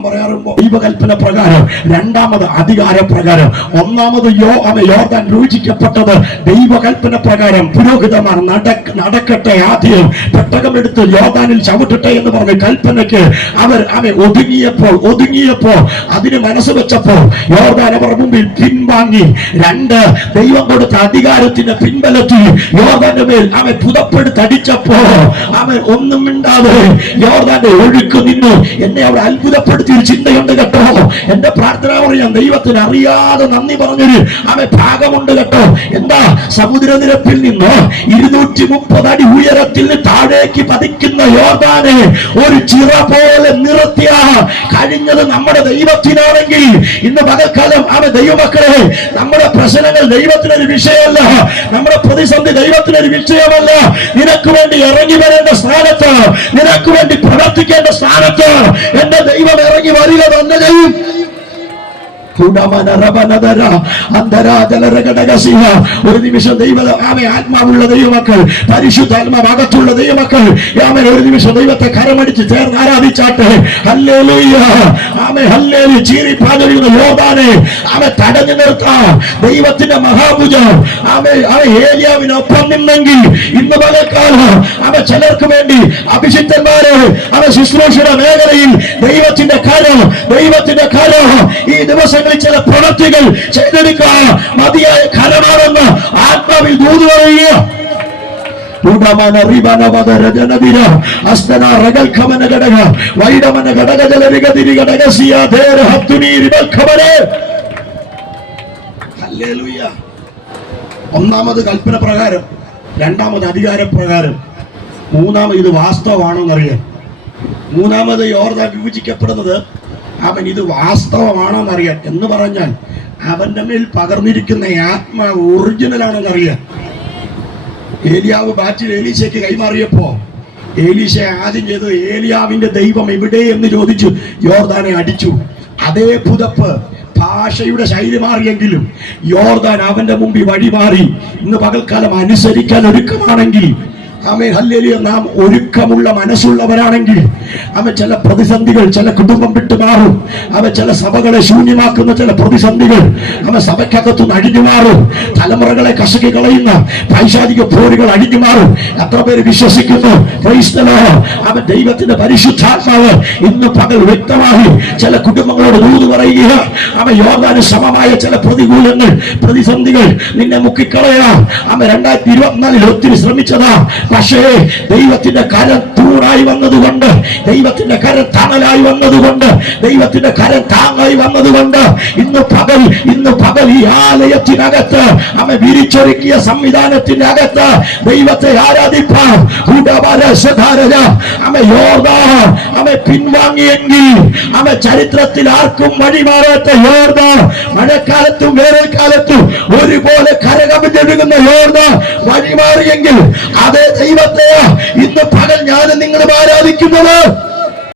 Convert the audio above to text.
ദൈവകൽപ്പന പ്രകാരം രണ്ടാമത് അധികാര പ്രകാരം ഒന്നാമത് യോ യോർദാൻ രൂചിക്കപ്പെട്ടത് ദൈവകൽപ്പന പ്രകാരം പുരോഹിതമാർ നടക്ക നടക്കട്ടെ ആദ്യം. പെട്ടകമെടുത്ത് യോർദാനിൽ ചവിട്ടട്ടെ എന്ന് പറഞ്ഞ കൽപ്പനയ്ക്ക് അവർ അവ ഒതുങ്ങിയപ്പോൾ ഒതുങ്ങിയപ്പോൾ അതിന് മനസ്സ് വെച്ചപ്പോൾ യോർദാൻ അവർ മുമ്പിൽ പിൻവാങ്ങി. രണ്ട് ദൈവം കൊടുത്ത അധികാരത്തിന്റെ പിൻബലത്തിൽ യോർദാന്റെ മേൽ അവൻ പുതപ്പെടുത്തടിച്ചപ്പോ അവൻ ഒന്നും മിണ്ടാതെ യോർദാന്റെ ഒഴുക്ക് നിന്നു. എന്നെ അവർ അത്ഭുതപ്പെടുത്തി ഒരു ചിന്തയുണ്ട് കേട്ടോ. എന്റെ പ്രാർത്ഥന പറയാം ദൈവത്തിന് അറിയാതെ നന്ദി പറഞ്ഞൊരു അവൻ ഭാഗമുണ്ട് കേട്ടോ. എന്താ? സമുദ്രനിരപ്പിൽ നിന്ന് ഇരുന്നൂറ്റി മുപ്പത് അടി ഉയരത്തിൽ താഴേക്ക് പതിക്കുന്ന യോർദാനെ ഒരു ചിറ പോലെ നിർത്തിയ കഴിഞ്ഞത് നമ്മുടെ ദൈവത്തിനാണെങ്കിൽ ഇന്ന് പകൽക്കാലം അവൻ ദൈവമക്കളെ നമ്മുടെ പ്രശ്നങ്ങൾ ദൈവത്തിനൊരു വിഷയമല്ല. നമ്മുടെ പ്രതിസന്ധി ദൈവത്തിനൊരു വിഷയമല്ല. നിനക്ക് വേണ്ടി ഇറങ്ങി വരേണ്ട സ്ഥാനത്ത് നിനക്ക് വേണ്ടി പ്രവർത്തിക്കേണ്ട സ്ഥാനത്ത് എന്റെ ദൈവം ഇറങ്ങി வரி வரியில வந்ததையும் ഒരു നിമിഷം ദൈവ ആമേ ആത്മാവുള്ള ദൈവമക്കൾ പരിശുദ്ധാത്മാവ് അകത്തുള്ള ദൈവമക്കൾ ആമേ ഒരു നിമിഷം ദൈവത്തെ കരമടിച്ച് ചേർന്ന് ആരാധിച്ചാട്ടെ? ആമെ ഹല്ലേലു ചീറി പാചരിക്കുന്ന യോദാനെ ആമെ തടഞ്ഞു നിർത്താം. ദൈവത്തിന്റെ മഹാഭുജം. ആമേ ആ ഏലിയാവിനൊപ്പം നിന്നെങ്കിൽ ഇന്ന് പകൽക്കാലം അവ ചിലർക്ക് വേണ്ടി അഭിഷിക്തന്മാരെ അവ ശുശ്രൂഷയുടെ മേഖലയിൽ ദൈവത്തിന്റെ കരം ദൈവത്തിന്റെ കരം. ഈ ദിവസങ്ങളിൽ ചില പ്രവൃത്തികൾ ചെയ്തെടുക്കാൻ മതിയായ ഖരമാണെന്ന് ആത്മാവിൽ ദൂത് പറയുക. ഹല്ലേലൂയ. ഒന്നാമത് കൽപ്പന പ്രകാരം രണ്ടാമത് അധികാര പ്രകാരം മൂന്നാമത് ഇത് വാസ്തവമാണോ എന്നറിയാം മൂന്നാമത് യോർദ വിഭജിക്കപ്പെടുന്നത് അവൻ ഇത് വാസ്തവമാണോ എന്നറിയാൻ എന്ന് പറഞ്ഞാൽ അവന്റെ മേൽ പകർന്നിരിക്കുന്ന ആത്മാവ് ഒറിജിനൽ ആണെന്ന് അറിയാൻ ഏലിയാവ് ബാറ്റിൽ ഏലീശയ്ക്ക് കൈമാറിയപ്പോ ഏലീശ ആദ്യം ചെയ്തത് ഏലിയാവിന്റെ ദൈവം എവിടെ എന്ന് ചോദിച്ചു. യോർദാനെ അടിച്ചു. അതേ പുതപ്പ് ഭാഷയുടെ ശൈലി മാറിയെങ്കിലും യോർദാൻ അവന്റെ മുമ്പിൽ വഴി മാറി ഇന്ന് പകൽക്കാലം അനുസരിക്കാൻ ഒരുക്കമാണെങ്കിൽ ആമേ ഹല്ലേലിയ. നാം ഒരുക്കമുള്ള മനസ്സുള്ളവരാണെങ്കിൽ അവ ചില പ്രതിസന്ധികൾ ചില കുടുംബം വിട്ടു മാറും. അവ ചില സഭകളെ ശൂന്യമാക്കുന്ന ചില പ്രതിസന്ധികൾ അവ സഭയ്ക്കകത്തു നിന്ന് അഴിഞ്ഞു മാറും. തലമുറകളെ കസക്കി കളയുന്ന പൈശാചിക പോരുകൾ അഴിഞ്ഞു മാറും. എത്ര പേര് വിശ്വസിക്കുന്നു? അവ ദൈവത്തിന്റെ പരിശുദ്ധാത്മാവ് ഇന്ന് പകൽ വ്യക്തമായി ചില കുടുംബങ്ങളോട് ദൂത് പറയുക അവ യോർദാന് സമമായ ചില പ്രതികൂലങ്ങൾ പ്രതിസന്ധികൾ നിന്നെ മുക്കിക്കളയാം. അവ രണ്ടായിരത്തി ഇരുപത്തിനാലിൽ ഒത്തിരി ശ്രമിച്ചതാ. പക്ഷേ ദൈവത്തിന്റെ കരം തൂണായി വന്നതുകൊണ്ട് ദൈവത്തിന്റെ കരം തണലായി വന്നതുകൊണ്ട് ദൈവത്തിന്റെ കരം താങ്ങായി വന്നതുകൊണ്ട് ഇന്ന് പകൽ ഇന്ന് പകൽ ഈ ആലയത്തിനകത്ത് അവൻ വിരിച്ചൊരുക്കിയ സംവിധാനത്തിന്റെ അകത്ത് ദൈവത്തെ ആരാധിപ്പാൻ. അമ്മ യോർദാ അവ പിൻവാങ്ങിയെങ്കിൽ അമ്മ ചരിത്രത്തിൽ ആർക്കും വഴിമാറാത്ത യോർദ മഴക്കാലത്തും വേനൽക്കാലത്തും ഒരുപോലെ കരകമിഞ്ഞൊഴുകുന്ന യോർദ വഴിമാറിയെങ്കിൽ അതേ ദൈവത്തെ ഇന്ന് പകൽ ഞാൻ നിങ്ങളും ആരാധിക്കുന്നത്?